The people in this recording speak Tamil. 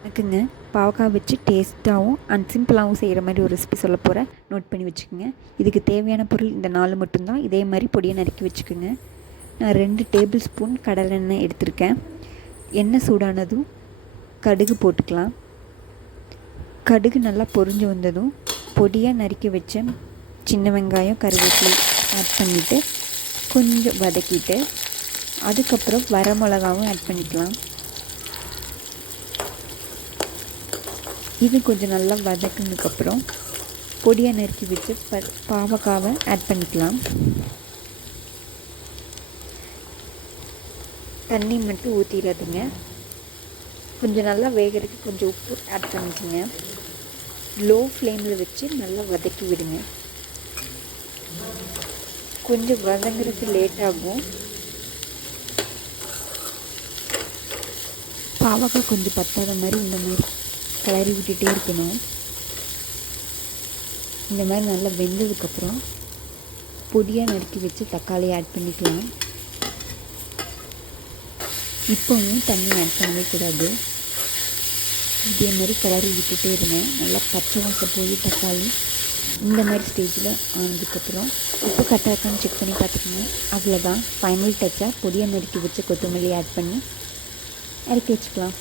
எனக்குங்க பாவக்காய் வச்சு டேஸ்ட்டாகவும் அண்ட் சிம்பிளாகவும் செய்கிற மாதிரி ஒரு ரெசிபி சொல்ல போகிறேன். நோட் பண்ணி வச்சுக்கோங்க. இதுக்கு தேவையான பொருள் இந்த 4 மட்டும்தான். இதே மாதிரி பொடியை நறுக்கி வச்சுக்கோங்க. நான் 2 டேபிள் ஸ்பூன் கடலெண்ணெய் எடுத்திருக்கேன். எண்ணெய் சூடானதும் கடுகு போட்டுக்கலாம். கடுகு நல்லா பொரிஞ்சு வந்ததும் பொடியாக நறுக்கி வச்ச சின்ன வெங்காயம் கருவேப்பிலை ஆட் பண்ணிவிட்டு கொஞ்சம் வதக்கிட்டு அதுக்கப்புறம் வரமிளகாவும் ஆட் பண்ணிக்கலாம். இது கொஞ்சம் நல்லா வதக்குனதுக்கப்புறம் பொடியாக நறுக்கி வச்சு பாவக்காவை ஆட் பண்ணிக்கலாம். தண்ணி மட்டும் ஊற்றிடாதுங்க. கொஞ்சம் நல்லா வேகிறதுக்கு கொஞ்சம் உப்பு ஆட் பண்ணிக்கோங்க. லோ ஃப்ளேமில் வச்சு நல்லா வதக்கி விடுங்க. கொஞ்சம் வதங்குறதுக்கு லேட் ஆகும். பாவக்காய் கொஞ்சம் பத்தாத மாதிரி இந்த மாதிரி கிளறி விட்டுட்டே இருக்கணும். இந்த மாதிரி நல்லா வெந்ததுக்கப்புறம் பொடியாக நறுக்கி வச்சு தக்காளியை ஆட் பண்ணிக்கலாம். இப்போவும் தண்ணி ஆட் பண்ணவே கூடாது. இதே மாதிரி கிளறி விட்டுட்டே இருங்க. நல்லா பச்சை வாசம் போய் தக்காளி இந்த மாதிரி ஸ்டேஜில் ஆனதுக்கப்புறம் உப்பு கரெக்டாக இருக்கான்னு செக் பண்ணி பார்த்துக்கோங்க. அவ்வளோதான், ஃபைனல் டச்சாக பொடியாக நறுக்கி வச்சு கொத்தமல்லி ஆட் பண்ணி இறக்கி வச்சுக்கலாம்.